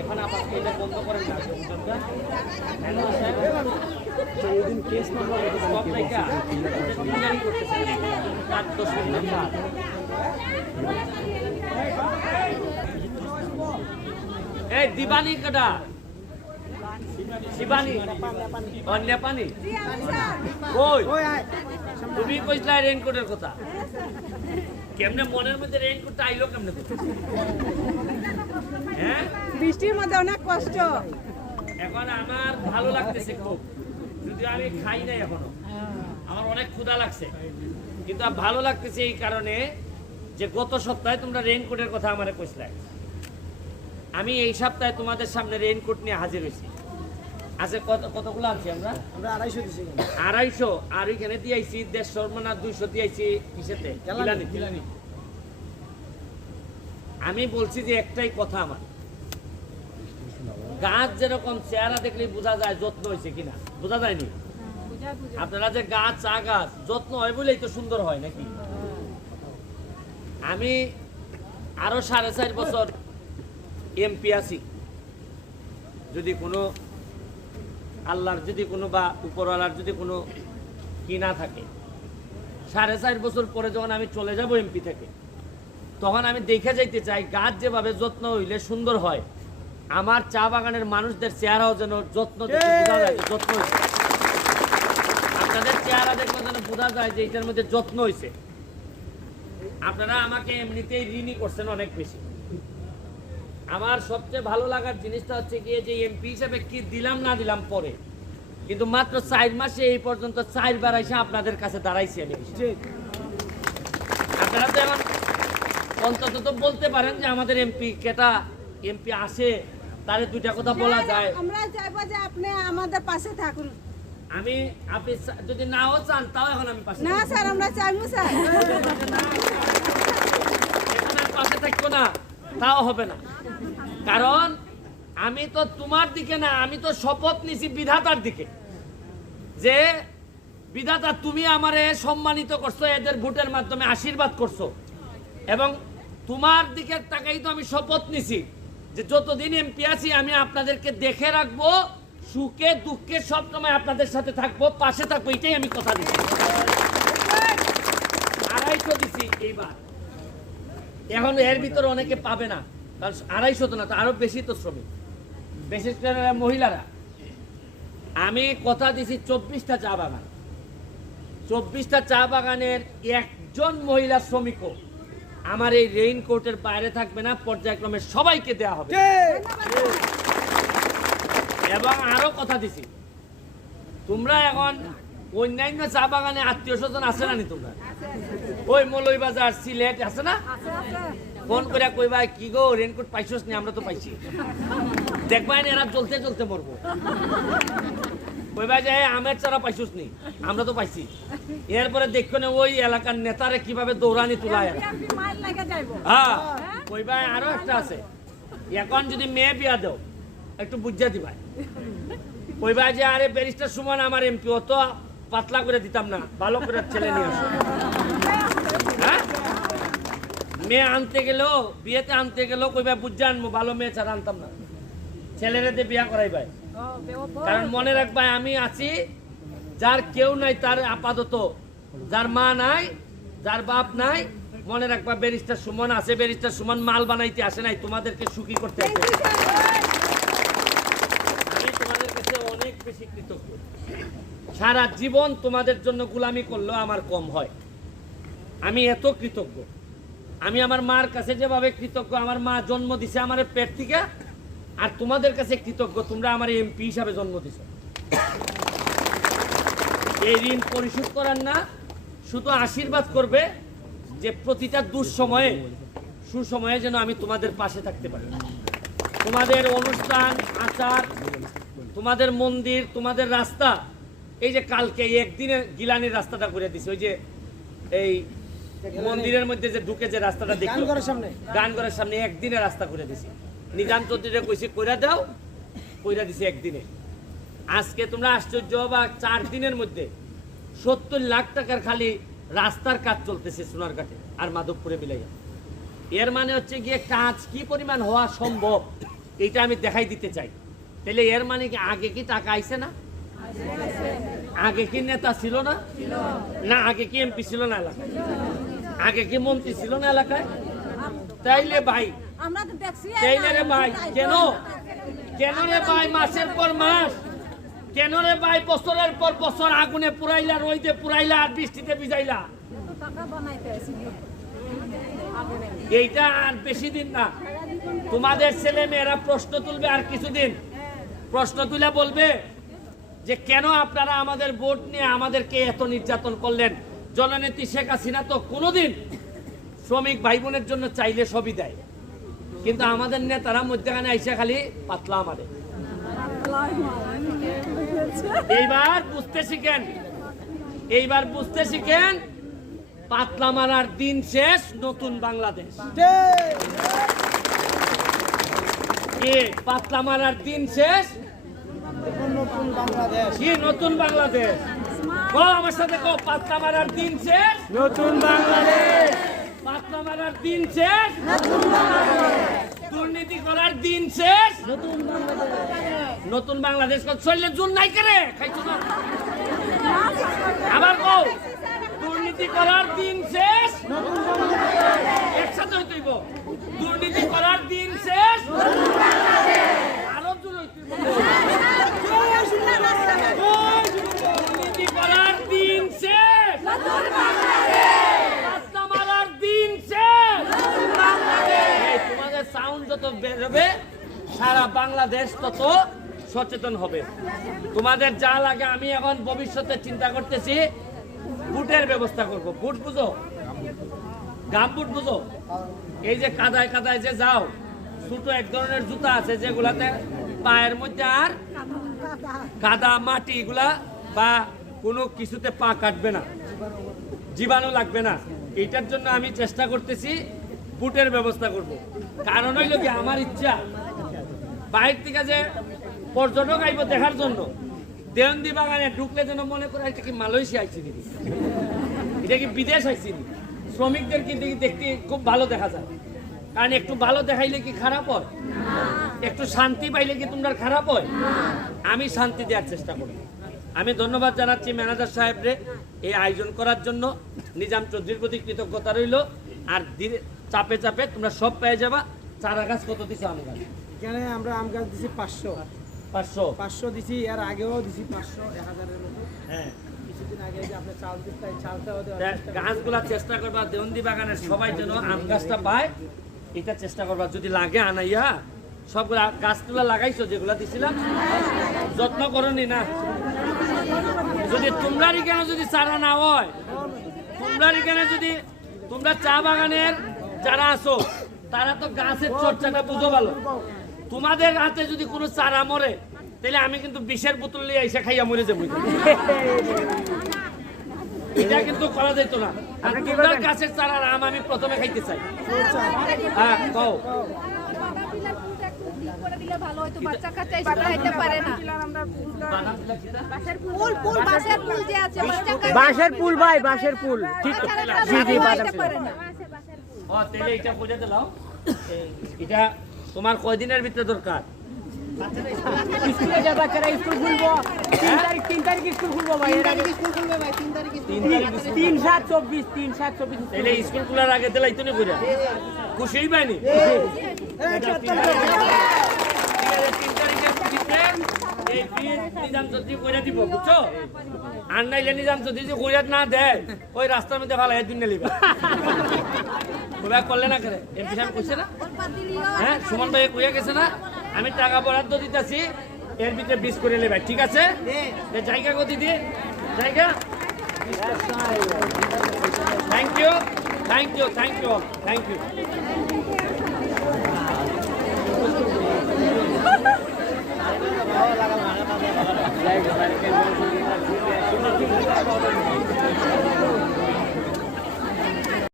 এখন আবার এটা বন্ধ করেন না এই দিবানি কাটা শিবানী নেপানি কই তুমি কইলা রেইনকোটের কথা কেমনে মনের মধ্যে রেইনকোটটা আইলো কেমনে হ্যাঁ বৃষ্টির মধ্যে অনেক কষ্ট এখন আমার ভালো লাগতেছে খুব যদি আমি খাই নাই এখনো আমার অনেক ক্ষুধা লাগছে কিন্তু ভালো লাগতেছে এই কারণে যে গত সপ্তাহে তোমরা রেইনকোটের কথা আমারে কইছিলা আমি এই সপ্তাহে তোমাদের সামনে রেইনকোট নিয়ে হাজির হয়েছি আচ্ছা কতগুলো আনছি আমরা 250 দিছি 250 আর এখানে দিয়েছি 150 না 200 দিয়েছি কিসেতে গিলানি আমি বলছি যে একটাই কথা আমার গাছ যেরকম চেহারা দেখলে বোঝা যায় যত্ন হয়েছে কিনা বোঝা যায়নি আপনারা যে গাছ চা গাছ যত্ন হয় বলেই তো সুন্দর হয় নাকি আমি আরো 4.5 বছর এমপি আছি যদি কোনো আল্লাহর যদি কোনো বা উপরওয়ালার যদি কোনো কি না থাকে 4.5 বছর পরে যখন আমি চলে যাব এমপি থেকে তখন আমি দেখে যাইতে চাই গাছ যেভাবে যত্ন হইলে সুন্দর হয় আমার চা বাগানের মানুষদের চেহারাও যেন যত্ন দেখে বোঝা যায় যত্ন হয়েছে আপনাদের চেহারা দেখলে যেন বোঝা যায় যে এটার মধ্যে যত্ন হয়েছে আপনারা আমাকে এমনিতেই ঋণী করছেন অনেক বেশি আমার সবচেয়ে ভালো লাগার জিনিসটা হচ্ছে গিয়ে যে এমপি হিসেবে কি দিলাম না দিলাম পরে কিন্তু মাত্র 4 মাসে এই পর্যন্ত 4 বার এসে আপনাদের কাছে দাঁড়াইছি আমি আপনারা তো এখন অন্তত তো বলতে পারেন যে আমাদের এমপি কেটা এমপি আসে তারে দুইটা কথা বলা যায় আমরা চাইবো যে আপনি আমাদের পাশে থাকুন আমি আপনি যদি নাও চান তাও এখন আমি পাশে না স্যার আমরা চাইবো স্যার এখন আর পাশে থাকবো না তাও হবে না কারণ আমি তো তোমার দিকে না আমি তো শপথ নিছি বিধাতার দিকে যে বিধাতা তুমি আমারে সম্মানিত করছো এদের ভোটের মাধ্যমে আশীর্বাদ করছো এবং তোমার দিকে তাকাই তো আমি শপথ নিছি যে যতদিন এমপি আছি আমি আপনাদেরকে দেখে রাখবো সুখে দুঃখে সব সময় আপনাদের সাথে থাকবো পাশে থাকবো এটাই আমি কথা দিচ্ছি 250 দিছি এইবার এখন এর ভিতরে অনেকে পাবে না কারণ 250 তো না তো আরো বেশি তো শ্রমিক বিশেষ করে মহিলারা আমি কথা দিছি 24টা চা বাগান 24টা চা বাগানের একজন মহিলা শ্রমিকও আমার এই রেইনকোটের বাইরে থাকবে না পর্যায়ক্রমে সবাইকে দেয়া হবে এবং আরো কথা দিছি তোমরা এখন অন্যান্য চা বাগানে আত্মীয় স্বজন আছে না নি তোমরা ওই মৌলভীবাজার সিলেট আছে না ফোন করে কইবা কি গো রেইনকোট পাইছস নি আমরা তো পাইছি দেখবাই না এরা চলতে চলতে মরবো কইবা যে আমের চারা পাইছস নি আমরা তো পাইছি এরপরে দেখো না ওই এলাকার নেতারে কিভাবে দৌড়ানি তুলায় হ্যাঁ কইবা আরো একটা আছে এখন যদি মেয়ে বিয়া দাও একটু বুঝা দিবা কইবা যে আরে ব্যারিস্টার সুমন আমার এমপি অত পাতলা করে দিতাম না ভালো করে ছেলে নিয়ে আসো হ্যাঁ মেয়ে আনতে গেলেও বিয়েতে আনতে গেলেও কইবা বুঝা আনবো ভালো মেয়ে ছাড়া আনতাম না ছেলেরা দিয়ে বিয়া করাই ভাই কারণ মনে রাখবাই আমি আছি যার কেউ নাই তার আপাতত যার মা নাই যার বাপ নাই মনে রাখবা ব্যারিস্টার সুমন আছে ব্যারিস্টার সুমন মাল বানাইতে আসে নাই তোমাদেরকে সুখী করতে আসে আমি তোমাদের কাছে অনেক বেশি কৃতজ্ঞ সারা জীবন তোমাদের জন্য গোলামি করলেও আমার কম হয় আমি এত কৃতজ্ঞ আমি আমার মার কাছে যেভাবে কৃতজ্ঞ আমার মা জন্ম দিছে আমার পেট থেকে আর তোমাদের কাছে কৃতজ্ঞ তোমরা আমার এমপি হিসাবে জন্ম দিছো এই ঋণ পরিশোধ করার না শুধু আশীর্বাদ করবে যে প্রতিটা দুঃসময়ে সুসময়ে যেন আমি তোমাদের পাশে থাকতে পারি তোমাদের অনুষ্ঠান আচার তোমাদের মন্দির তোমাদের রাস্তা এই যে কালকে একদিনে গিলানির রাস্তাটা করে দিছে ওই যে এই মন্দিরের মধ্যে যে ঢুকে যে রাস্তাটা দেখো গানঘরের সামনে একদিনে রাস্তা করে দিছি নিজাম চৌধুরীরা কইছে কইরা দাও কইরা দিছে একদিনে আজকে তোমরা আশ্চর্য হবা 4 দিনের মধ্যে 70 লাখ টাকার খালি রাস্তার কাজ চলতেছে সোনারঘাটে আর মাধবপুরে মিলাইয়া এর মানে হচ্ছে গিয়ে কাজ কি পরিমাণ হওয়া সম্ভব এইটা আমি দেখাই দিতে চাই। তাহলে এর মানে কি আগে কি টাকা আইছে না? আগে কি নেতা ছিল না? না আগে কি এমপি ছিল না এলাকায়? আগে কি মন্ত্রী ছিল না এলাকায়? তাইলে ভাই, আমরা তো দেখছি তাইলে রে ভাই কেন কেন রে ভাই মাসের পর মাস, কেন রে ভাই বছরের পর বছর আগুনে পুরাইলা, রইতে পুরাইলা, আর বৃষ্টিতে ভিজাইলা? টাকা বানাইতে আসি এইটা আর বেশি দিন না, তোমাদের ছেলে মেয়েরা প্রশ্ন তুলবে আর কিছুদিন। প্রশ্ন তুলে বলবে যে কেন আপনারা আমাদের ভোট নিয়ে আমাদেরকে এত নির্যাতন করলেন। জননেত্রী শেখ হাসিনা তো কোনোদিন শ্রমিক ভাই বোনের জন্য চাইলে সবই দেয়, কিন্তু আমাদের নেতারা মধ্যখানে আইসা খালি পাতলা আমাদের। এইবার বুঝতে শিখেন, এইবার বুঝতে শিখেন, পাতলা মারার দিন শেষ, নতুন বাংলাদেশ। কি পাতলা মারার দিন শেষ, কি নতুন বাংলাদেশ? কো আমার সাথে কো, পাতলা মারার দিন শেষ, নতুন বাংলাদেশ। পাতলা মারার দিন শেষ, নতুন বাংলাদেশ। দুর্নীতি করার দিন শেষ, নতুন বাংলাদেশ। নতুন বাংলাদেশ চললে জুন নাই করে খাইছো না? আবার কো, দুর্নীতি করার দিন শেষ, নতুন বাংলাদেশ। একসাথে হইতেইব, দুর্নীতি করার দিন শেষ, নতুন বাংলাদেশ। আরো জোর হইতেইব, দুর্নীতি করার দিন শেষ, নতুন বাংলাদেশ। পাতলা মারার দিন শেষ, নতুন বাংলাদেশ। এই তোমাদের সাউন্ড যত বেরোবে সারা বাংলাদেশ তত সচেতন হবে। তোমাদের যা লাগে, আমি এখন ভবিষ্যতে চিন্তা করতেছি বুটের ব্যবস্থা করব। বুট বুঝো? গাম বুট বুঝো? এই যে কাদায় কাদায় যে যাও, ছোট এক ধরনের জুতা আছে যেগুলাতে পায়ের মধ্যে আর কাদা মাটি এগুলা বা কোনো কিছুতে পা কাটবে না, জীবাণু লাগবে না। এইটার জন্য আমি চেষ্টা করতেছি বুটের ব্যবস্থা করব। কারণ হইল কি, আমার ইচ্ছা বাইরে থেকে যে পর্যটক আইব দেখার জন্য, দেওয়ানদি বাগানে ঢুকলে যেন মনে করে এটা কি মালয়েশিয়া আইছি নাকি, এটা কি বিদেশ আইছি নাকি। শ্রমিকদের কিন্তু দেখতে খুব ভালো দেখা যায়, কারণ একটু ভালো দেখাইলে কি খারাপ হয়? একটু শান্তি পাইলে কি তোমরা খারাপ হয়? আমি শান্তি দেওয়ার চেষ্টা করি। আমি ধন্যবাদ জানাচ্ছি ম্যানেজার সাহেবরে এই আয়োজন করার জন্য। নিজাম চৌধুরীর প্রতি কৃতজ্ঞতা রইল। আর ধীরে চাপে চাপে তোমরা সব পেয়ে যাবা। চারা গাছ কত দিছো? আম গাছ এখানে আমরা আম গাছ দিছি 500 500 দিছি, এর আগেও দিছি 500 1000-এর মতো। হ্যাঁ, কিছুদিন আগে যে আপনি চাল দিতে চালটাও গাছগুলা চেষ্টা করবা দেওয়ানদি বাগানের সবাই যেন আম গাছটা পায়, এটা চেষ্টা করবা। যদি লাগে আনাইয়া সবগুলা গাছগুলা লাগাইছো যেগুলা দিছিলাম, যত্ন করনি না। যদি তোমরা এখানে যদি চারা না হয়, তোমরা এখানে যদি তোমরা চা বাগানের যারা আছো তারা তো গাছের চর্চাটা বুঝো ভালো। তোমাদের হাতে যদি কোনো চারা মরে, তাহলে আমি কিন্তু বিষের বোতল নিয়ে এসে খাইয়া মরে যাবো। এটা কিন্তু করা যেত না। আর তোমরা গাছের চারার আম আমি প্রথমে খাইতে চাই। হ্যাঁ, কও। বাঁশের পুল ভাই, বাঁশের পুল ঠিক। জি জি, তাহলে এটা বোঝাতে লাও। এটা তোমার কয়দিনের ভিতরে দরকার? স্কুলে যা বাচ্চারা স্কুল খুলবো 3 তারিখ, 3 তারিখ স্কুল খুলবো ভাই। 3 তারিখ 3/7/24 3/7/24। তাহলে স্কুল খোলার আগে দিলাই তো নি কইরা খুশি পাইনি। 3 তারিখের ভিতরে এই ফিস নিজাম চৌধুরী কইরা দিব, বুঝছো? আর নাইলে নিজাম চৌধুরী যে কইরা না দেয়, ওই রাস্তার মধ্যে ফালাই দুনিয়া লিবা। কইবা করলে না করে এমপি সাহেব কইছে না? হ্যাঁ, সুমন ভাই কইয়া গেছে না? আমি টাকা বরাদ্দ দিতেছি, এর ভিতরে 20 করে নেবে, ঠিক আছে? জায়গা কত দিদি? জায়গা? Thank you, thank you, thank you, thank you.